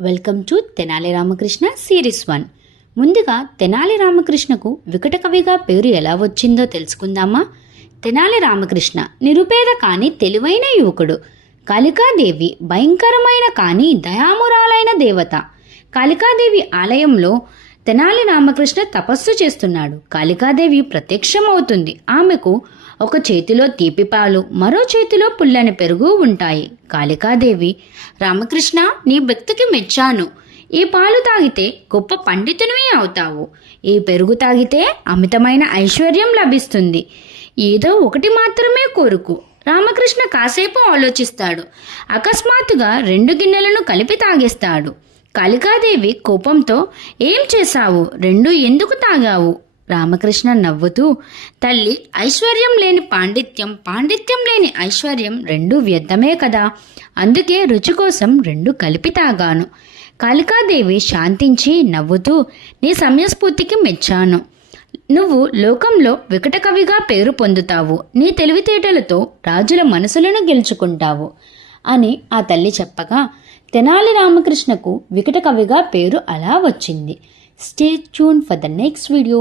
Welcome to Tenali Ramakrishna series 1. ముందుగా తెనాలి రామకృష్ణకు వికట కవిగా పేరు ఎలా వచ్చిందో తెలుసుకుందామా. తెనాలి రామకృష్ణ నిరుపేద కాని తెలివైన యువకుడు. కాళికాదేవి భయంకరమైన కానీ దయామురాలైన దేవత. కాళికాదేవి ఆలయంలో తెనాలి రామకృష్ణ తపస్సు చేస్తున్నాడు. కాళికాదేవి ప్రత్యక్షమవుతుంది. ఆమెకు ఒక చేతిలో తీపిపాలు, మరో చేతిలో పుల్లని పెరుగు ఉంటాయి. కాళికాదేవి, రామకృష్ణ, నీ భక్తికి మెచ్చాను. ఈ పాలు తాగితే గొప్ప పండితునివి అవుతావు. ఈ పెరుగు తాగితే అమితమైన ఐశ్వర్యం లభిస్తుంది. ఏదో ఒకటి మాత్రమే కోరుకు. రామకృష్ణ కాసేపు ఆలోచిస్తాడు. అకస్మాత్తుగా 2 గిన్నెలను కలిపి తాగేస్తాడు. కాళికాదేవి కోపంతో, ఏం చేశావు? 2 ఎందుకు తాగావు? రామకృష్ణ నవ్వుతూ, తల్లి, ఐశ్వర్యం లేని పాండిత్యం, పాండిత్యం లేని ఐశ్వర్యం 2 వ్యర్థమే కదా. అందుకే రుచి కోసం 2 కలిపి తాగాను. కాళికాదేవి శాంతించి నవ్వుతూ, నీ సమయస్ఫూర్తికి మెచ్చాను. నువ్వు లోకంలో వికట కవిగా పేరు పొందుతావు. నీ తెలివితేటలతో రాజుల మనసులను గెలుచుకుంటావు అని ఆ తల్లి చెప్పగా తెనాలి రామకృష్ణకు వికట కవిగా పేరు అలా వచ్చింది. Stay tune for the next video.